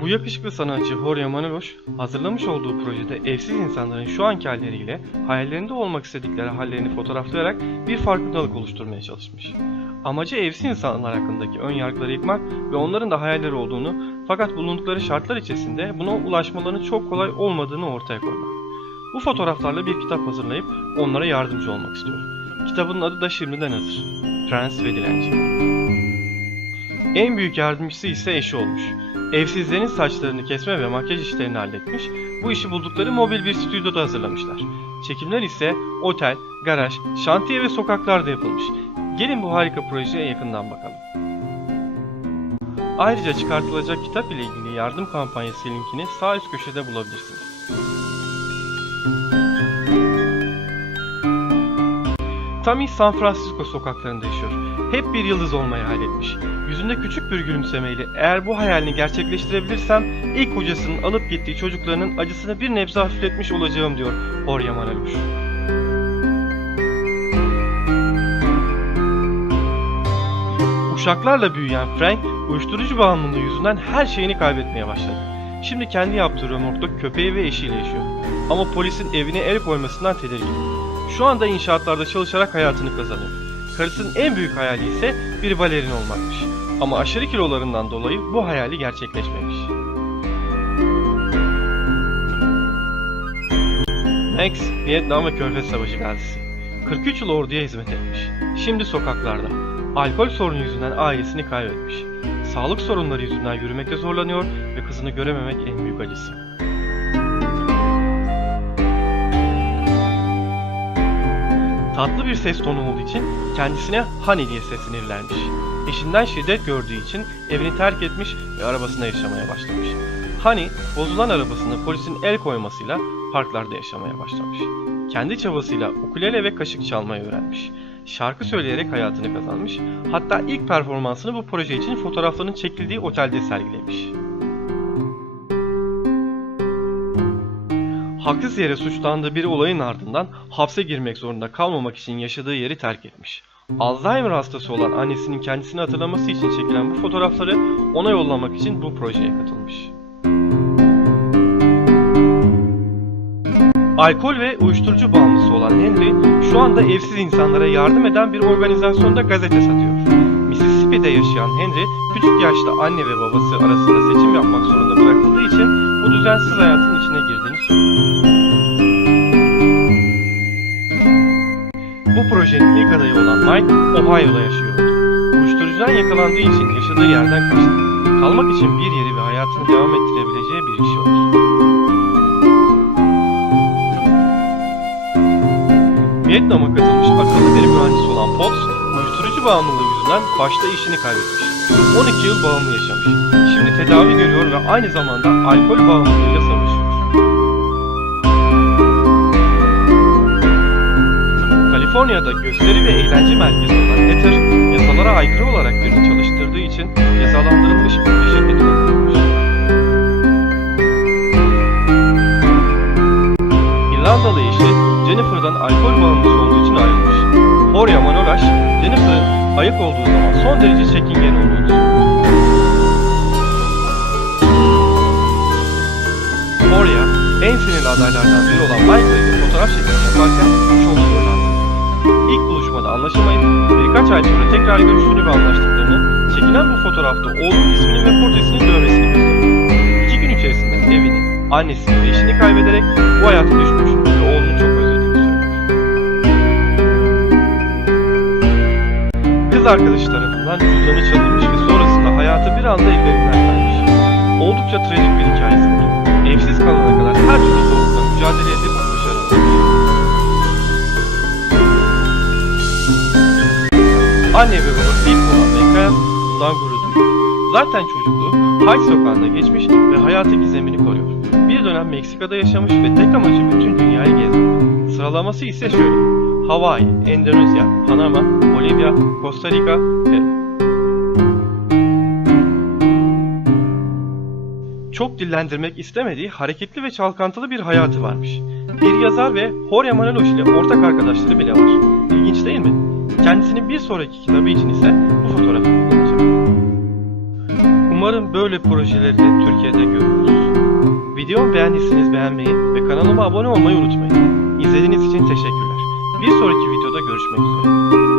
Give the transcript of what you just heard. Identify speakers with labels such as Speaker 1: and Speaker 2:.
Speaker 1: Bu yakışıklı sanatçı Jorge Manuelos hazırlamış olduğu projede evsiz insanların şu anki halleriyle hayallerinde olmak istedikleri hallerini fotoğraflayarak bir farkındalık oluşturmaya çalışmış. Amacı evsiz insanlar hakkındaki ön yargıları yıkmak ve onların da hayalleri olduğunu fakat bulundukları şartlar içerisinde buna ulaşmalarının çok kolay olmadığını ortaya koymak. Bu fotoğraflarla bir kitap hazırlayıp onlara yardımcı olmak istiyorum. Kitabın adı da şimdiden hazır. Prens ve Dilenci. En büyük yardımcısı ise eşi olmuş. Evsizlerin saçlarını kesme ve makyaj işlerini halletmiş, bu işi buldukları mobil bir stüdyoda hazırlamışlar. Çekimler ise otel, garaj, şantiye ve sokaklarda yapılmış. Gelin bu harika projeye yakından bakalım. Ayrıca çıkartılacak kitap ile ilgili yardım kampanyası linkini sağ üst köşede bulabilirsiniz. Tommy San Francisco sokaklarında yaşıyor. Hep bir yıldız olmayı hayal etmiş. Yüzünde küçük bir gülümsemeyle eğer bu hayalini gerçekleştirebilirsem ilk kocasının alıp gittiği çocuklarının acısını bir nebze hafifletmiş olacağım diyor Jorge Manuelos. Uşaklarla büyüyen Frank, uyuşturucu bağımlılığı yüzünden her şeyini kaybetmeye başladı. Şimdi kendi yaptığı römorkta köpeği ve eşiyle yaşıyor. Ama polisin evine el koymasından tedirgin. Şu anda inşaatlarda çalışarak hayatını kazanıyor. Karısının en büyük hayali ise bir balerin olmakmış. Ama aşırı kilolarından dolayı bu hayali gerçekleşmemiş. Max, Vietnam ve Körfez Savaşı gazisi. 43 yıl orduya hizmet etmiş. Şimdi sokaklarda. Alkol sorunu yüzünden ailesini kaybetmiş. Sağlık sorunları yüzünden yürümekte zorlanıyor ve kızını görememek en büyük acısı. Tatlı bir ses tonu olduğu için kendisine Honey diye seslenirlermiş. Eşinden şiddet gördüğü için evini terk etmiş ve arabasında yaşamaya başlamış. Honey, bozulan arabasını polisin el koymasıyla parklarda yaşamaya başlamış. Kendi çabasıyla ukulele ve kaşık çalmayı öğrenmiş. Şarkı söyleyerek hayatını kazanmış. Hatta ilk performansını bu proje için fotoğraflarının çekildiği otelde sergilemiş. Haksız yere suçlandığı bir olayın ardından hapse girmek zorunda kalmamak için yaşadığı yeri terk etmiş. Alzheimer hastası olan annesinin kendisini hatırlaması için çekilen bu fotoğrafları ona yollamak için bu projeye katılmış. Alkol ve uyuşturucu bağımlısı olan Henry şu anda evsiz insanlara yardım eden bir organizasyonda gazete satıyor. Mississippi'de yaşayan Henry küçük yaşta anne ve babası arasında seçim yapmak zorunda bırakıldığı için bu düzensiz hayatın içine girdiğini söylüyor. Projenin ilk adayı olan Mike, Ohio'da yaşıyordu. Uyuşturucudan yakalandığı için yaşadığı yerden kaçtı. Kalmak için bir yeri ve hayatını devam ettirebileceği bir işi olsun. Vietnam'a katılmış akıllı bir mühendis olan Potts, uyuşturucu bağımlılığı yüzünden başta işini kaybetmiş. 12 yıl bağımlı yaşamış. Şimdi tedavi görüyor ve aynı zamanda alkol bağımlılığıyla Kaliforniya'da gösteri ve eğlence merkezi olan Ether, yasalara aykırı olarak birini çalıştırdığı için cezalandırılmış ve şirketi kapatılmış. İrlandalı eşi Jennifer'dan alkol bağımlısı olduğu için ayrılmış. Jorge Manolas, Jennifer'ın ayıp olduğu zaman son derece çekingen olduğunu söylüyor. Jorge, en sinirli adaylardan biri olan Michael ile fotoğraf çekimi yaparken çok ay sonra tekrar görüştüğünü ve anlaştıklarını, çekilen bu fotoğrafta oğlunun ismini ve portresinin dövmesini gösteriyor. İki gün içerisinde evini, annesini ve eşini kaybederek bu hayata düşmüş ve oğlunu çok özlediğini söylüyor. Kız arkadaşı tarafından cüzdanı çalınmış ve sonrasında hayatı bir anda ellerinden kaymış. Oldukça trajik Anne ve babası ilk olan Mekaya bundan gurur duyuyor. Zaten çocukluğu Hyde sokağında geçmiş ve hayatı gizemini koruyor. Bir dönem Meksika'da yaşamış ve tek amacı bütün dünyayı gezmek. Sıralaması ise şöyle. Hawaii, Endonezya, Panama, Bolivya, Costa Rica, Peru. Çok dillendirmek istemediği hareketli ve çalkantılı bir hayatı varmış. Bir yazar ve Jorge Manuelos ile ortak arkadaşları bile var. İlginç değil mi? Kendisinin bir sonraki kitabı için ise bu fotoğrafı kullanacak. Umarım böyle projeleri de Türkiye'de görürüz. Videomu beğendiyseniz beğenmeyi ve kanalıma abone olmayı unutmayın. İzlediğiniz için teşekkürler. Bir sonraki videoda görüşmek üzere.